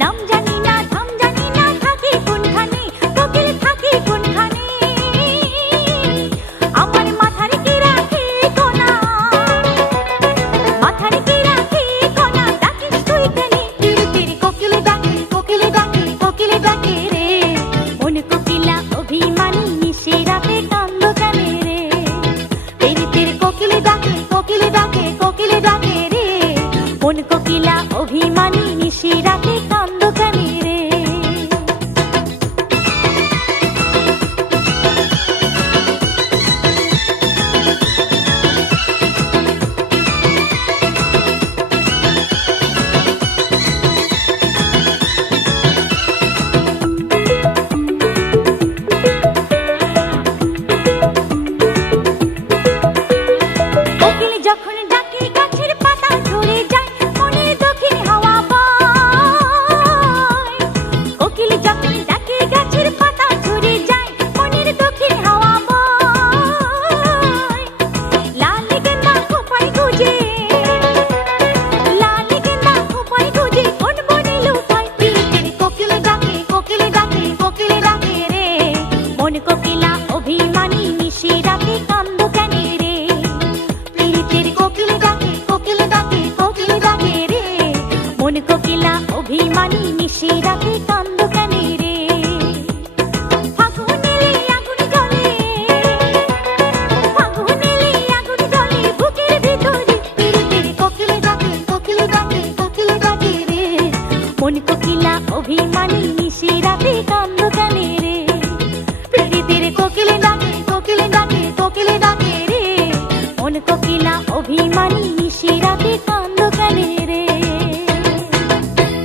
নাম জানি না ধাম জানি না থাকি কোনখানে কোকিল থাকি কোনখানে আমার মাথার কি রাখি কোনা মাথার কি রাখি কোনা ডাকিস তুই কেনে তিরি তিরি কোকিল ডাকে কোকিল ডাকে কোকিল ডাকে রে মন কোকিলা অভিমানী মিশে রাতে কান্দ কানে রে তিরি তিরি কোকিল ডাকে কোকিল ডাকে কোকিল ডাকে রে মন কোকিলা অভিমানী মিশে রাতে কান্দ কানে রে কোকিল যখন ডাকে গাছের পাতা ঝরে যায় মনের দক্ষিণ হাওয়া বয় কোকিল যখন ডাকে গাছের পাতা ঝরে যায় মনের দক্ষিণ হাওয়া বয় লাল গেন্দা খোপায় গুজে লাল গেন্দা খোপায় গুজে কোন বনে লুকায় তিরি তিরি কোকিল ডাকে কোকিল ডাকে কোকিল ডাকে রে মন কোকিলা অভিমানী মিশে রাতে কান্দ কেনে রে তিরি কোকিল ডাকে কোকিল ডাকে কোকিল ডাকে রে মন কোকিলা অভিমানী মিশে রাতে কান্দ কেনে রে ফাগুন এলে আগুন জ্বলে ফাগুন এলে আগুন জ্বলে বুকের ভিতরে তিরি তিরি কোকিল ডাকে কোকিল ডাকে কোকিল ডাকে রে মন কোকিলা অভিমানী মিশে রাতে কান্দ কেনে রে তিরি তিরি কোকিল ডাকে কোকিল ডাকে কোকিল ডাকে রে মন কোকিলা অভিমানী মিশে রাতে কান্দ